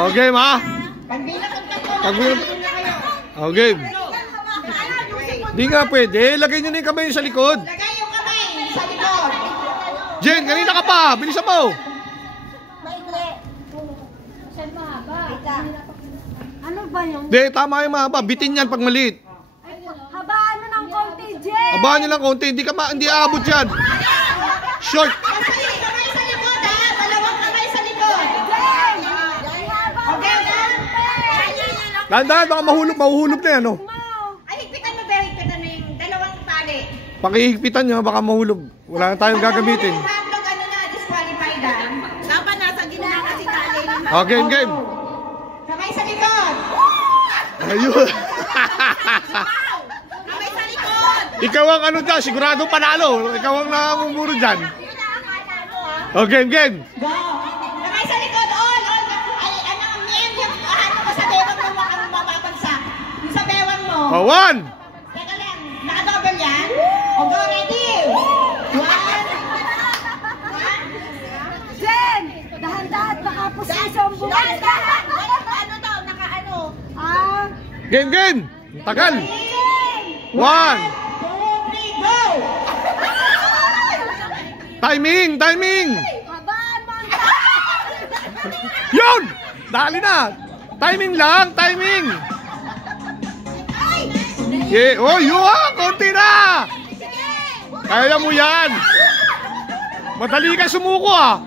Okay, ma. Okay. Di nga pwede. Lagay nyo na yung kamay sa likod. Lagay yung kamay sa likod. Jen, kanina ka pa. Bilisan mo. Maikli. Saan mahaba? Ano ba yung? Di, tama yung mahaba. Bitin yan pag maliit. Habaan mo ng konti, Jen. Habaan nyo lang konti. Hindi aabot yan. Short. Kamay sa likod, ha? Dalawang kamay sa likod. Jen! Okay, ha? Dahan-dahan, baka mahuhulog na yan, oh. Ay, higpitan mo, Bel. Higpitan mo yung dalawang tali. Pakihigpitan nyo, baka mahulog. Wala na tayong gagamitin. Hablog, ano na, disqualified, ha? Dapat nasa gitna kasi tali. Okay, game. Kamay sa likod. Ayun. Kamay sa likod. Ikaw ang ano dyan, sigurado panalo. Ikaw ang namumuro dyan. Okay, game. Go. Kamay sa likod, all. Ay, ano, Miem, yung ano ko sa bewang mo, ano mapapagsak. Yung sa bewang mo. Oh, one. Teka lang, naka-double yan? O, go, ready? One. Jen! Dahan-dahan, baka pusiso ang bukas. Ano daw, naka-ano? Game. Tagal. One. 2, 3, go! Timing. Habaan mo ang Yun! Dali na. Timing lang, timing. Yeah. Oh, yun! Konti na! Kaya mo yan. Madali ka sumuko, ah.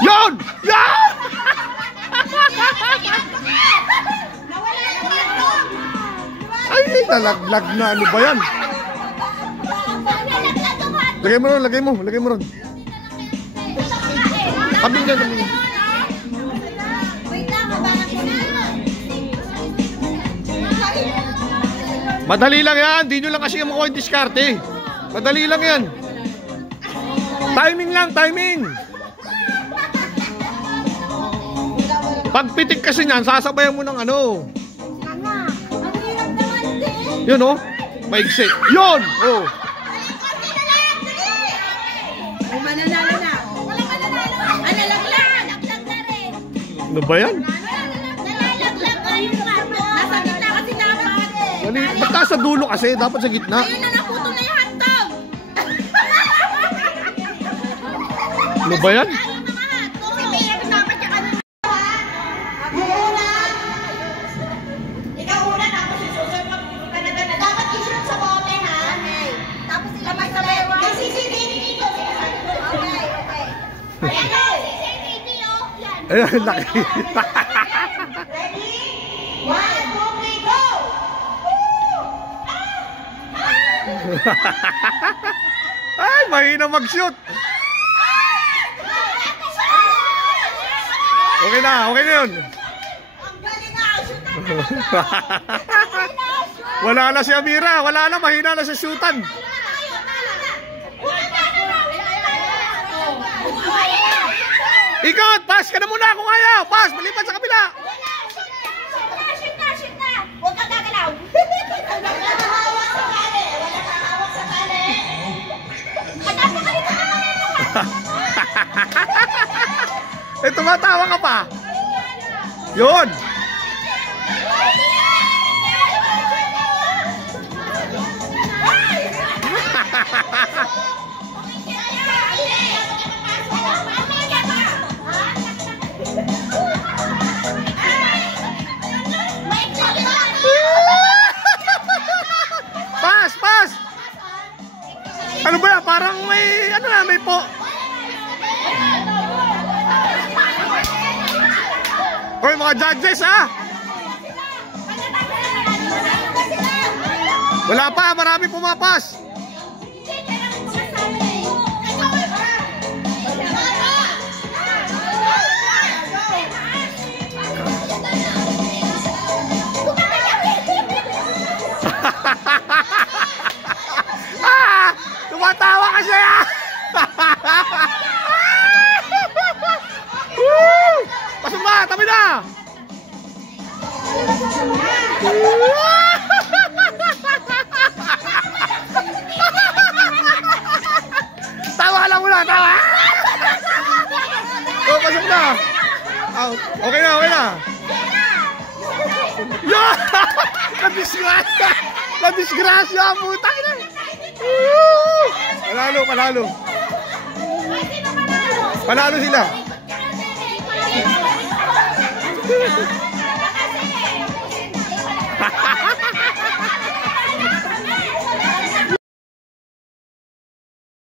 Yun! Yan! Nawala yung itlog! Ay, nalaglag na. Ano ba yan? Lagay mo ron. Tabing dyan. Wait lang, mabanang ko na. Madali lang yan. Di nyo lang kasi makuha yung diskarte. Madali lang yan. Timing lang, timing. Pagpitik kasi niyan, sasabayan mo ng ano. Yun, oh. Maigsi. Yun! Oh. Mananalo na. Wala mananalo. Nalaglag na rin. Ano ba yan? Nalalaglag ka yung kanto. Nasa gitna kasi dapat. Ba't nasa dulo kasi? Dapat sa gitna. Ayun na, naputol na yung hotdog. Ano ba yan? Ayaw na mga hotdog. Si Mia, dapat yung ano. Una. Ikaw una, tapos isusunod mo. Dapat isunod sa bote, ha? Tapos ilabas sa bewa. Yung CCTV dito. Okay. Ayan na, CCTV, oh. Yan. Ayan, laki. Ready? 1, 2, 3, go! Ay, mahina mag-shoot. Okay na yun. Ang galing nga, shoot na. Wala na si Amira, wala na, mahina na sa shootan. Ikot, pass ka na muna kung ayaw. Pass, malipat sa kabila. Shoot na. Huwag kang gagalaw. Wala kang hawak sa tali. Eh, tumatawa ka pa. Yun. Pass. Ano ba yan? Parang may, ano na, may po. Hoy, mga judges, ha? Wala pa, marami pumapas. Tumatawa kasi, ha? Pasok na, tabi na. Tawa lang muna, tawa. Oh, pasok na. Out. Okay na, okay na. Yeah! Na-disgrasya! Na-disgrasya! Putang ina! Woo! Panalo, panalo. Panalo sila.